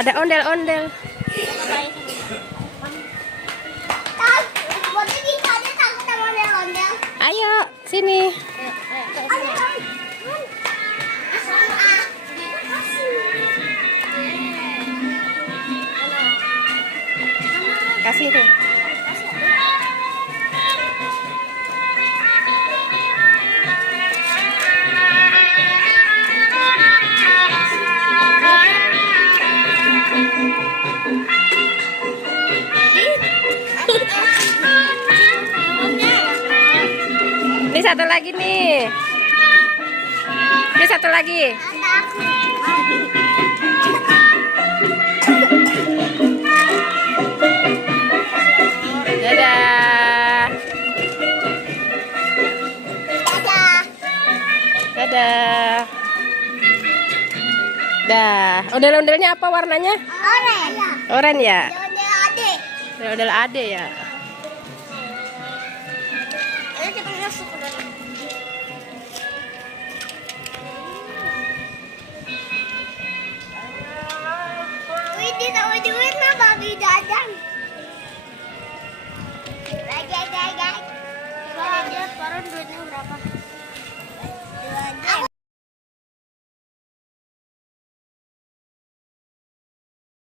Ada ondel-ondel. Ayo, sini. Kasih tuh. Ini satu lagi nih. Ini satu lagi. Dadah. Dadah. Dah. Ondel-ondelnya apa warnanya? Oranye. Oranye ya? Ondel Ade. Ondel Ade ya? Ayo kita masuk ke dalam. Wih, tahu duit mah babi jajan. Lagi. Kalau dia turun duitnya berapa? 2 jam.